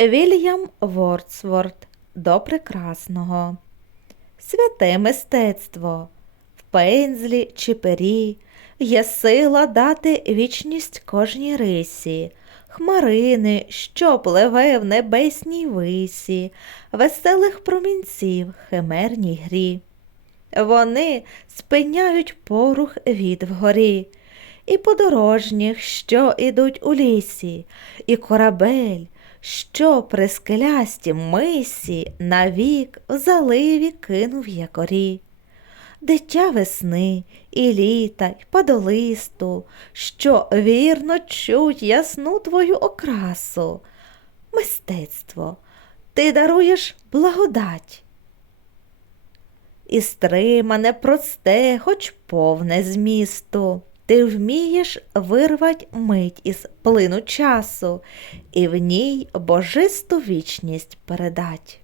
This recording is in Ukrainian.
Вільям Вордсворт до прекрасного. Святе мистецтво. В пензлі чи пері є сила дати вічність кожній рисі, хмарини, що пливе в небесній висі, веселих промінців химерній грі. Вони спиняють порух від вгорі, і подорожніх, що ідуть у лісі, і корабель, що при скелястім мисі навік в заливі кинув якорі. Дитя весни і літа, й падолисту, що вірно чуть ясну твою окрасу. Мистецтво, ти даруєш благодать. І стримане, просте, хоч повне змісту. Ти вмієш вирвать мить із плину часу і в ній божисту вічність передать.